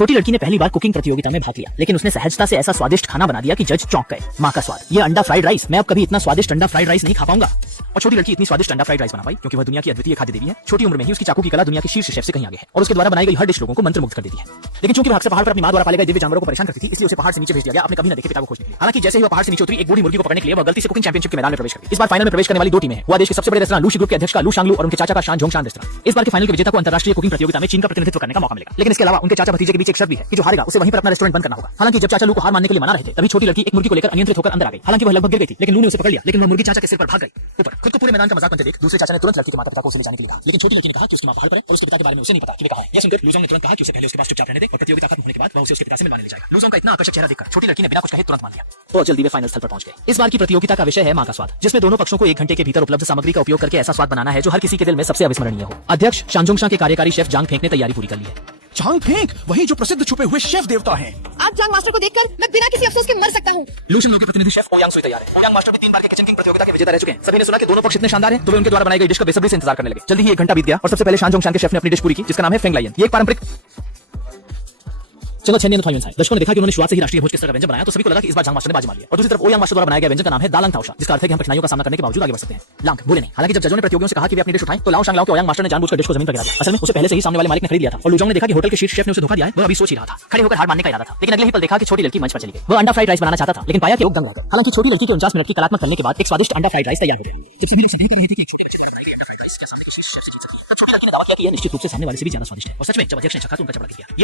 छोटी लड़की ने पहली बार कुकिंग प्रतियोगिता में भाग लिया, लेकिन उसने सहजता से ऐसा स्वादिष्ट खाना बना दिया कि जज चौंक गए। माँ का स्वाद, ये अंडा फ्राइड राइस, मैं अब कभी इतना स्वादिष्ट अंडा फ्राइड राइस नहीं खा पाऊंगा। और छोटी लड़की इतनी स्वादिष्ट अंडा फ्राइड राइस बना पाई क्योंकि वह दुनिया की अद्वितीय खाद्य देवी है। छोटी उम्र में ही उसकी चाकू की कला दुनिया के शीर्ष शेफ से कहीं आगे है और उसके द्वारा बनाई गई हर डिश लोगों को मंत्रमुग्ध कर देती है। लेकिन चूंकि वह अक्सर पहाड़ पर अपनी मां द्वारा पाले गए दिव्य जानवरों को परेशान करती थी, इसलिए उसे पहाड़ से नीचे भेज दिया गया अपने कभी न देखे पिता को खोजने के लिए। हालांकि जैसे ही वह पहाड़ से नीचे उतरी, एक बूढ़ी मुर्गी को पकड़ने के लिए वह गलती से कुकिंग चैंपियनशिप के मैदान में प्रवेश कर गई। इस बार फाइनल में प्रवेश करने वाली दो टीमें हैं। वह देश के सबसे बड़े रेस्टोरेंट लू शी ग्रुप के अध्यक्ष का लू शांगलू और उनके चाचा का शान जोंगशान रेस्टोरेंट। इस बार के फाइनल के विजेता को अंतर्राष्ट्रीय कुकिंग प्रतियोगिता में चीन का प्रतिनिधित्व करने का मौका मिलेगा। लेकिन इसके अलावा उनके चाचा भतीजे के बीच एक शर्त भी है कि जो हारेगा उसे वहीं पर अपना रेस्टोरेंट बंद करना होगा। हालांकि जब चाचा लू को हार मानने के लिए मना रहे थे, तभी छोटी लड़की एक मुर्गी को लेकर अनियंत्रित होकर अंदर आ गई। हालांकि वह लगभग गिर गई थी, लेकिन लू ने उसे पकड़ लिया, लेकिन वह मुर्गी चाचा के सिर पर भाग गई ऊपर। खुद को पूरे मैदान का मजाक बनते देख दूसरे चाचा ने तुरंत लड़की के माता पिता को उसे ले जाने के लिए कहा, लेकिन छोटी लड़की ने कहा कि उसकी मां पहाड़ पर है और उसके पिता के बारे में उसे नहीं पता कि वे कहां हैं। यह सुनकर लूजोंग ने तुरंत कहा कि उसे पहले उसके पास चुपचाप रहने दे और प्रतियोगिता खत्म होने के बाद वह उसे उसके पिता से मिलवाने ले जाएगा। लूजोंग का इतना आकर्षक चेहरा देखकर छोटी लड़की ने बिना कुछ कहे तुरंत मान लिया। तो जल्दी वे फाइनल स्थल पर पहुंच गए। इस बार की प्रतियोगिता का विषय है मां का स्वाद, जिसमें दोनों पक्षों को 1 घंटे के भीतर उपलब्ध सामग्री का उपयोग करके ऐसा स्वाद बनाना है जो हर किसी के दिल में सबसे अविस्मरणीय हो। अध्यक्ष शानजोंगशा के कार्यकारी शेफ जांग फेंक ने तैयारी पूरी कर ली है। जांग फेंक वही जो प्रसिद्ध छुपे हुए शेफ देवता हैं। आज जांग मास्टर को देखकर मैं बिना किसी अफसोस के मर सकता हूँ। लूशन के प्रतिनिधि शेफ ओयांग सुई तैयार है। ओयांग मास्टर भी 3 बार के किचन किंग प्रतियोगिता के विजेता रह चुके हैं। सभी ने सुना कि दोनों पक्ष इतने शानदार हैं, तो वे उनके द्वारा बनाई गई डिश का बेसब्री से इंतजार करने लगे। जल्दी ही 1 घंटा बीत गया और सबसे पहले शानजोंगशान के शेफ ने अपनी डिश पूरी की, जिसका नाम है फेंग लायन। ये एक पारंपरिक चलो छेनियन थाइवन है। दर्शकों ने देखा कि उन्होंने शुरुआत से ही राष्ट्रीय भोज के स्तर का व्यंजन बनाया, तो सभी को लगा कि इस बार जांग मास्टर ने बाजी मार लिया। और दूसरी तरफ ओयांग मास्टर द्वारा बनाया गया व्यंजन का नाम है दालंग थाओशा, जिसका अर्थ है कि हम कठिनाइयों का सामना करने के बावजूद आगे बढ़ सकते हैं। लांग भूले नहीं। हालांकि जब जजों ने प्रतियोगियों से कहा कि वे अपनी डिश उठाएं, तो लाओ शांग लाओ के ओयांग मास्टर ने जानबूझकर डिश को जमीन पर गिरा दिया। असल में उसे पहले से ही सामने वाले मालिक ने खरीद लिया था और लूजोंग ने देखा कि होटल के शीर्ष शेफ ने उसे धोखा दिया है। वह अभी सोच ही रहा था, खड़े होकर हार मानने का इरादा था, लेकिन अगले ही पल देखा कि छोटी लड़की मंच पर चली गई। वह अंडा फ्राइड राइस बनाना चाहता था, लेकिन पाया कि लोग दंग रह गए। हालांकि छोटी लड़की के 49 मिनट की कलात्मक करने के बाद एक स्वादिष्ट अंडा फ्राइड राइस तैयार हो गया। जब सभी लोग देख रहे थे कि एक छोटे बच्चे द्वारा बनाई गई अंडा फ्राइड राइस के साथ छोटी लड़की ने दावा किया कि यह निश्चित रूप से सामने वाले से भी ज्यादा स्वादिष्ट है। और सच में जब अध्यक्ष ने चखा तो उनका चमड़ा गिर गया।